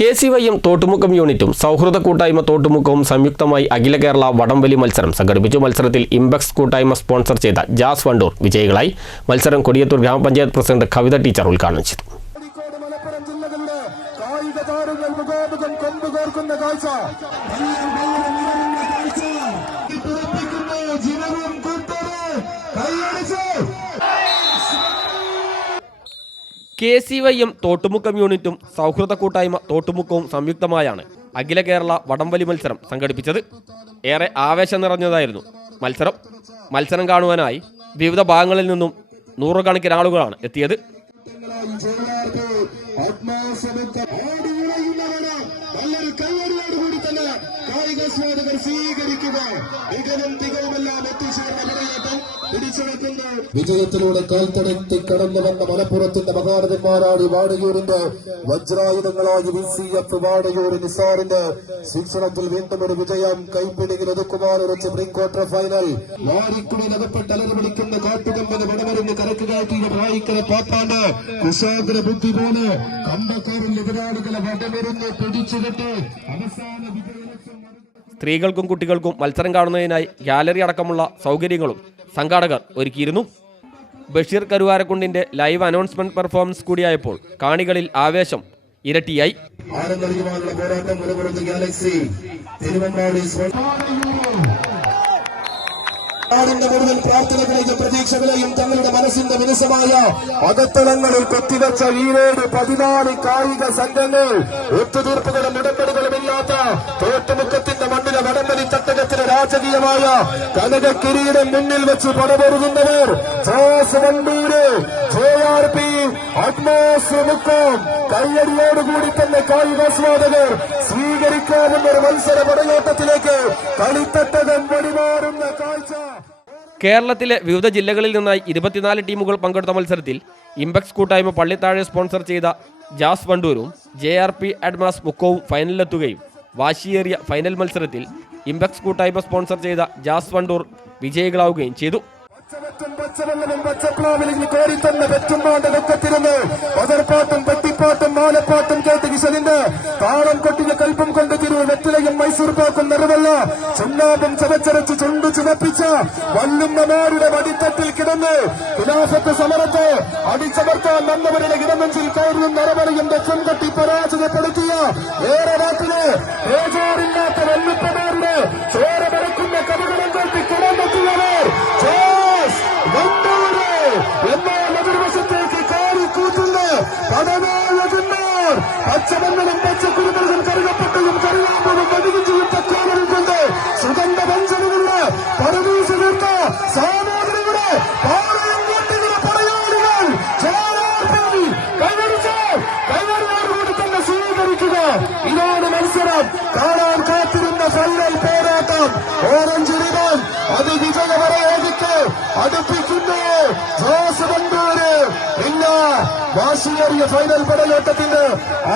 KCYM Thottumukkam യൂണിറ്റും സൗഹൃദ കൂട്ടായ്മ തോട്ടുമുക്കവും സംയുക്തമായി അഖില കേരള വടംവലി മത്സരം സംഘടിപ്പിച്ചു. മത്സരത്തിൽ ഇംപെക്സ് കൂട്ടായ്മ സ്പോൺസർ ചെയ്ത ജാസ് വണ്ടൂർ വിജയികളായി. മത്സരം കൊടിയത്തൂർ ഗ്രാമപഞ്ചായത്ത് പ്രസിഡന്റ് കവിത ടീച്ചർ ഉദ്ഘാടനം ചെയ്തു. KCYM തോട്ടുമുക്കം യൂണിറ്റും സൗഹൃദ കൂട്ടായ്മ തോട്ടുമുക്കവും സംയുക്തമായാണ് അഖില കേരള വടംവലി മത്സരം സംഘടിപ്പിച്ചത്. ഏറെ ആവേശം നിറഞ്ഞതായിരുന്നു മത്സരം കാണുവാനായി വിവിധ ഭാഗങ്ങളിൽ നിന്നും നൂറുകണക്കിന് ആളുകളാണ് എത്തിയത്. വിജയത്തിലൂടെ കാൽത്തടത്തി കടന്നു വന്ന മലപ്പുറത്തിന്റെ മഹാരഥന്മാരാണ് വാടയൂരിന്റെ വജ്രായുധങ്ങളായി VCF വാടയൂർ നിസാറിന്റെ ശിക്ഷണത്തിൽ വീണ്ടും ഒരു വിജയം. കൈപ്പിടിയിൽ ഒതുക്കുവാനുറച്ച് പ്രീ ക്വാർട്ടർ ഫൈനൽ. വാരിക്കുടിനകപ്പെട്ട് അലറിപിടിക്കുന്ന കാട്ടുകമ്പന് വടമരുന്ന് കരക്ക് കാട്ടിയ പ്രായിക്കര പാപ്പാണ്ട് കുശാഗ്ര ബുദ്ധി പോലെ കമ്പക്കാരിൽ എതിരാളികളെ വടമരുന്ന് പിടിച്ചുകെട്ടി അവസാന വിജയലക്ഷ്യം. സ്ത്രീകൾക്കും കുട്ടികൾക്കും മത്സരം കാണുന്നതിനായി ഗാലറി അടക്കമുള്ള സൗകര്യങ്ങളും സംഘാടകർ ഒരുക്കിയിരുന്നു. ബഷീർ കരുവാരക്കുണ്ടിന്റെ ലൈവ് അനൗൺസ്മെന്റ് പെർഫോമൻസ് കൂടിയായപ്പോൾ കാണികളിൽ ആവേശം ഇരട്ടിയായി. നാടിന്റെ മുഴുവൻ പ്രാർത്ഥനകളെയും പ്രതീക്ഷകളെയും തങ്ങളുടെ മനസ്സിന്റെ വിനസമായ അകത്തളങ്ങളിൽ കൊത്തിവെച്ച ഈരേട് 14 കായിക സംഘങ്ങൾ ഒത്തുതീർപ്പുകളും ഉടമ്പടികളുമില്ലാത്ത തോട്ടുമുക്കത്തിന്റെ മണ്ണിലെ വടംവലി തട്ടകത്തിന് രാജകീയമായ കനക കിരീടം മുന്നിൽ വെച്ച് പടപൊരുതുന്നവർ Jazz Wandoor, JRP, Atmos Mukkam. കയ്യടിയോടുകൂടി തന്നെ കായികാസ്വാദകർ സ്വീകരിക്കാവുന്ന ഒരു മത്സര പടയോട്ടത്തിലേക്ക് കളിത്തട്ടകം വഴിമാറുന്ന കാഴ്ച. കേരളത്തിലെ വിവിധ ജില്ലകളിൽ നിന്നായി 24 ടീമുകൾ പങ്കെടുത്ത മത്സരത്തിൽ ഇംപെക്സ് കൂട്ടായ്മ പള്ളിത്താഴെ സ്പോൺസർ ചെയ്ത ജാസ് വണ്ടൂരും JRP അഡ്മാസ് മുക്കവും ഫൈനലിലെത്തുകയും വാശിയേറിയ ഫൈനൽ മത്സരത്തിൽ ഇംപെക്സ് കൂട്ടായ്മ സ്പോൺസർ ചെയ്ത ജാസ് വണ്ടൂർ വിജയികളാവുകയും ചെയ്തു. പച്ചവെള്ളവും പച്ചപ്ലാവിലിങ്ങനെ കോരിത്തന്നെ വെറ്റുമ്മാന്റെ ദുഃഖത്തിരുന്ന് പതർപ്പാട്ടും പെട്ടിപ്പാട്ടും മാലപ്പാട്ടും കേട്ട് കിശലിന്റെ താളം കൊട്ടിയ കൽപ്പം കൊണ്ട് തിരുവ് വെറ്റിലയും മൈസൂർ പാക്കും നിറവല്ല ചുണ്ണാമ്പും ചവച്ചരച്ച് ചുണ്ടു ചുവപ്പിച്ച വല്ലുമ്മമാരുടെ വടിത്തട്ടിൽ കിടന്ന് ഖിലാഫത്ത് സമരത്തെ അടിച്ചമർത്താൻ വന്നവരുടെ ഇടനെഞ്ചിൽ കയറിയും നിറവറിയും ദക്ഷം കെട്ടി പരാജയപ്പെടുത്തിയ ഏറെ നാട്ടിലെ ഏജോറില്ലാത്ത വല്ലുപ്പമാരുടെ ചോര പരക്കുന്ന കഥകളും കേട്ടി കിടന്നെത്തിയവർ എന്നാൽ എതിർവശത്തേക്ക് കാറി കൂട്ടുന്ന പടനായകന്മാർ പച്ചമണ്ണലും പച്ചക്കുരുമലും കരുകപ്പെട്ടതും കരുവാമ്പും വടികിഞ്ചും തക്കാലും കൊണ്ട് സുഗന്ധ പഞ്ചമുള്ള പരദൂഷ തീർത്ത സാമൂതിരിയുടെ പാളയം കൂട്ടുന്ന പടയാളികൾ കൈവരിയോടുകൂടി തന്നെ സ്വീകരിക്കുക. ഇതാണ് മത്സരം. കാണാൻ കാത്തിരുന്ന ഫൈനൽ പോരാട്ടം. ഓറഞ്ച് റിബൺ അത് വിജയപരാജയത്തെ അടുപ്പിക്കുന്നു. ജാസ് വണ്ടൂര് ഇല്ല വാശിയേറിയ ഫൈനൽ പടയോട്ടത്തിന്റെ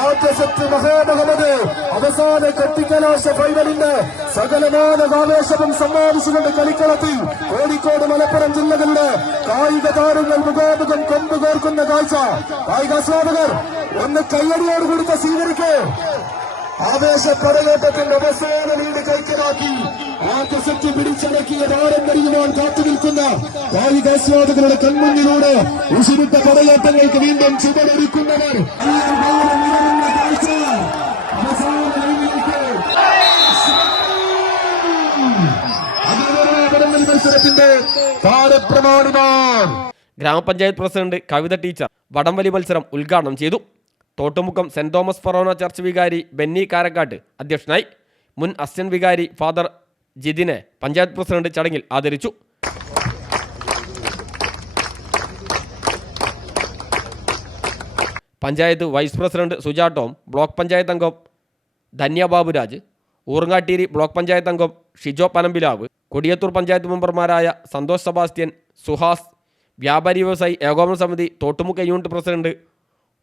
ആദ്യ സെറ്റ് മഹാമുഹമ്മദ് അവസാന കെട്ടിക്കലാശ ഫൈനലിന്റെ സകലമാന ആവേശവും സമ്മാനിച്ചുകൊണ്ട് കളിക്കളത്തിൽ കോഴിക്കോട് മലപ്പുറം ജില്ലകളുടെ കായിക താരങ്ങൾ മുഖാമുഖം കൊമ്പുകോർക്കുന്ന കാഴ്ച കായികാസ്വാദകർ ഒന്ന് കയ്യടിയോടുകൂടി സ്വീകരിക്കേ. ആവേശ പടയോട്ടത്തിന്റെ അവസാന ലീഡ് കൈക്കലാക്കി ആദ്യ സെറ്റ് പിടിച്ചടക്കിയ പാരമ്പര്യമാണ് കാത്തുനിൽക്കുന്ന കായികാസ്വാദകരുടെ കൺമുന്നിലൂടെ ഉശിരിട്ട പടയോട്ടങ്ങൾക്ക് വീണ്ടും ചുവടൊരുക്കുന്നവർ മത്സരത്തിന്റെ താരപ്രമാണിമാർ. ഗ്രാമപഞ്ചായത്ത് പ്രസിഡന്റ് കവിത ടീച്ചർ വടംവലി മത്സരം ഉദ്ഘാടനം ചെയ്തു. തോട്ടുമുക്കം സെന്റ് തോമസ് ഫൊറോന ചർച്ച് വികാരി ബെന്നി കാരക്കാട്ട് അധ്യക്ഷനായി. മുൻ അസിസ്റ്റന്റ് വികാരി ഫാദർ ജിതിനെ പഞ്ചായത്ത് പ്രസിഡന്റ് ചടങ്ങിൽ ആദരിച്ചു. Panchayat vice president Suja Tom, block panchayat അംഗം ധന്യ ബാബുരാജ്, ഊർങ്ങാട്ടീരി ബ്ലോക്ക് പഞ്ചായത്ത് അംഗം ഷിജോ പനമ്പിലാവ്, കൊടിയത്തൂർ പഞ്ചായത്ത് മെമ്പർമാരായ സന്തോഷ് സെബാസ്റ്റ്യൻ, സുഹാസ്, വ്യാപാരി വ്യവസായി ഏകോപന സമിതി Thottumukkam unit president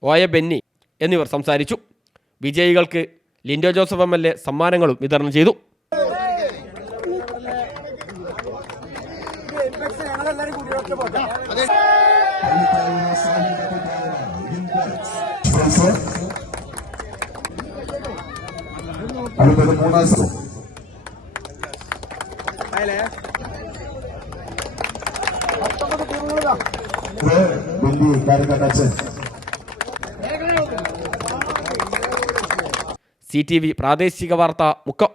OA Benny എന്നിവർ സംസാരിച്ചു. വിജയികൾക്ക് ലിൻഡോ ജോസഫ് MLA സമ്മാനങ്ങളും വിതരണം ചെയ്തു. അടുത്തത് മൂന്നാം സ്കോർ വലിയ കാര്യക്കട്ടച്ച് CTV പ്രാദേശിക വാർത്ത മുക്കം.